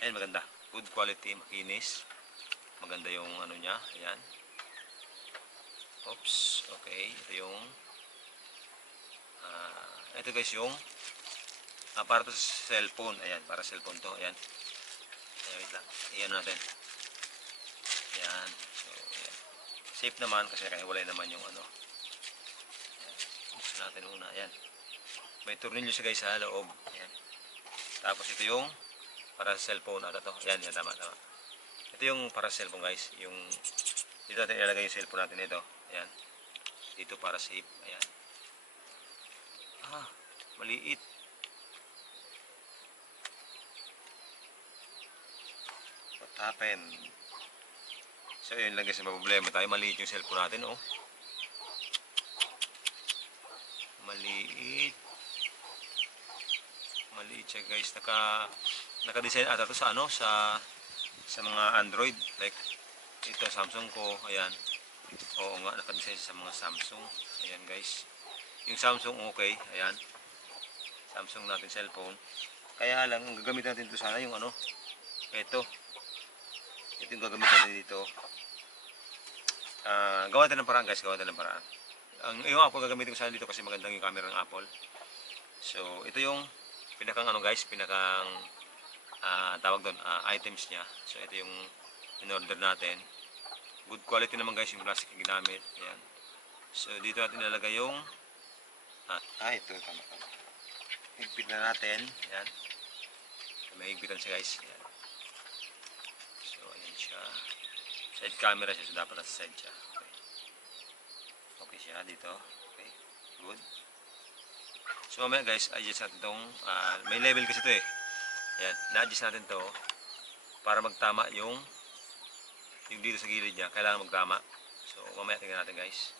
Ayan, maganda. Good quality, makinis. Maganda yung ano niya. Ayan. Oops. Okay. Ito guys yung para to sa cellphone. Ayan, para cellphone to. Ayan. Ayan, wait lang. Ayan natin. Ayan. So, ayan. Safe naman kasi kaya wala naman yung ano. Ayan. Buksan natin muna. Ayan. May tornilyo siya guys sa loob. Ayan. Tapos ito yung para sa cellphone. Ano to? Ayan, yan. Tama, tama. Ito yung para sa cellphone guys. Yung dito natin ilalagay yung cellphone natin ito. Ayan. Dito para safe. Ayan. Maliit. What happened? So yun lang guys, may problema tayo. Maliit yung cellphone natin, oh. Maliit. Maliit siya guys. Naka-design ata to sa ano, sa mga Android. Like ito Samsung ko, ayan. Oo nga, naka-design sa mga Samsung. Ayan guys. Yung Samsung okay, ayan. Samsung natin cellphone. Kaya lang, ang gagamitin natin ito sana yung ano, ito yung gagamitin natin dito. Gawa natin ng paraan guys, gawa natin ng paraan. Yung Apple gagamitin ko sana dito kasi magandang yung camera ng Apple. So, ito yung pinakang ano guys, pinakang tawag doon, items niya. So, ito yung in-order natin. Good quality naman guys yung plastic yung ginamit. Ayan. So, dito natin ilalagay yung ito, tama. Higpit na natin. Ayan. May higpitan siya guys. Ayan. So, ayan siya. Side camera siya. So, dapat nasa side siya. Okay. Okay siya dito. Okay. Good. So, mamaya guys, adjust natin itong, may level kasi ito eh. Ayan. Na-adjust natin to para magtama yung dito sa gilid niya. Kailangan magtama. So, mamaya tingnan natin guys.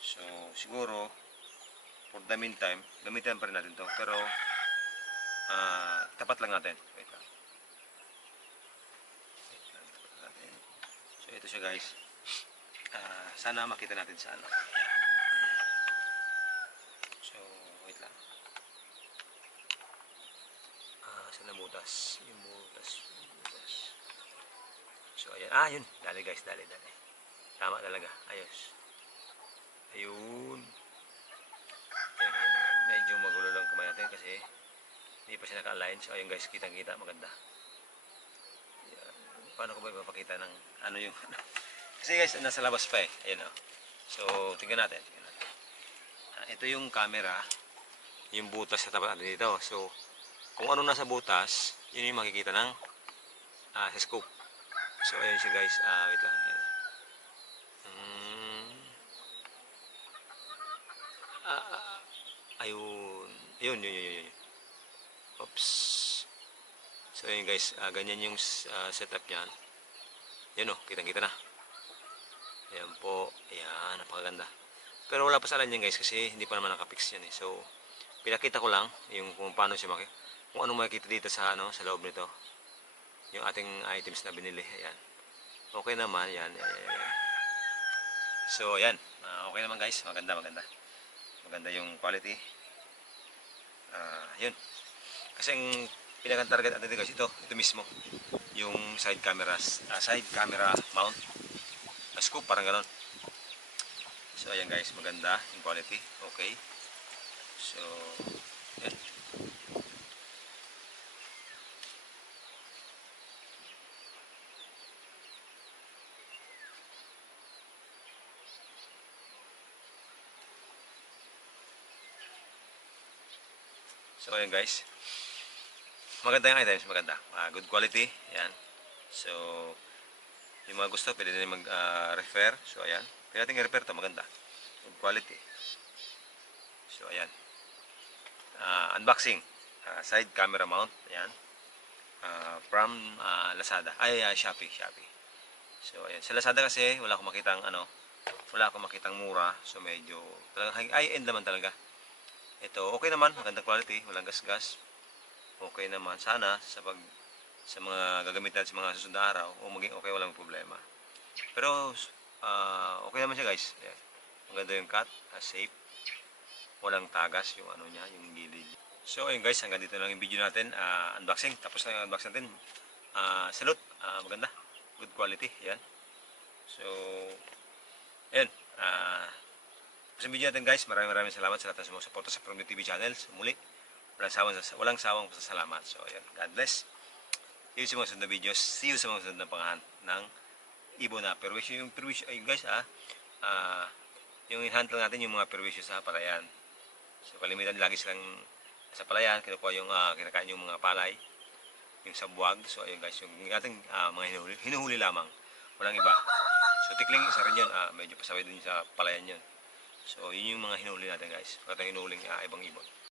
So, siguro, for the meantime, gamitin pa rin natin to. Pero, tapat lang natin. Wait lang. Tapat natin. So, ito siya guys. Sana makita natin sa ano. So, wait lang. Sana butas. Yung butas. So, ayan. Yun. Dali guys, dali. Tama talaga. Ayos. Ayun. Ayan. Medyo magulo lang kamay natin kasi hindi pa siya naka-align. So, ayun guys, kitang-kita. Maganda. Ayan. Paano ko ba ipapakita ng ano yung kasi guys, nasa labas pa eh. Ayan o. So, tingnan natin. Ito yung camera. Yung butas sa tapat natin dito. So, kung ano nasa butas, yun yung makikita ng sa scope. So, ayun siya guys. Wait lang. Ayan. Ayun. Yun. Oops. So, ayun guys. Ganyan yung setup niyan. Yan o. Kitang-kita na. Ayan po. Ayan. Napakaganda. Pero wala pa sa alam yan guys kasi hindi pa naman nakapix yan eh. So, pinakita ko lang yung kung paano siya kung anong makikita dito sa sa loob nito. Yung ating items na binili. Ayan. Okay naman. Ayan. So, ayan. Okay naman guys. Maganda. Maganda yung quality. Yun. Kasi ang pinakang target natin guys, ito mismo. Yung side cameras. Side camera mount. Scoop, parang ganon. So, ayan guys. Maganda yung quality. Okay. So, yan. So, ayan guys. Maganda yung items, maganda. Good quality. Ayan. So, yung mga gusto, pwede din mag-refer. So, ayan. Pwede natin i-refer ito, maganda. Good quality. So, ayan. Unboxing. Side camera mount. Ayan. From Lazada. Shopee. So, ayan. Sa Lazada kasi, wala akong makitang mura. So, medyo, talagang high-end naman talaga. Ito, okay naman. Magandang quality. Walang gas-gas. Okay naman. Sana, sa mga gagamit natin sa mga susunod na araw, maging okay, walang problema. Pero, okay naman siya guys. Ayan. Maganda yung cut. Safe. Walang tagas yung ano niya, yung gilid. So ayun guys, hanggang dito lang yung video natin. Unboxing. Tapos na yung unboxing natin. Salute. Maganda. Good quality. Yan. So, ayun. Sa video natin guys, maraming salamat sa lahat ng sumusuporta sa Promio TV channel. So, muli, walang sawang pasasalamat. So, ayun. God bless. See you sa mga sunod na videos. See you sa mga sunod na pangahan ng ibon na perwisyo. Yung perwisyo, ayun guys yung in-handle natin yung mga perwisyo sa palayan. So, kalimitan lagi silang sa palayan, kinukuha yung kinakain yung mga palay, yung sa buwag. So, ayun guys, yung ating mga hinuhuli lamang. Walang iba. So, tikling, isa rin yun. Medyo pasaway din sa palayan yun. So, yun yung mga hinuli natin guys. Pagkatang hinuling ibang ibon.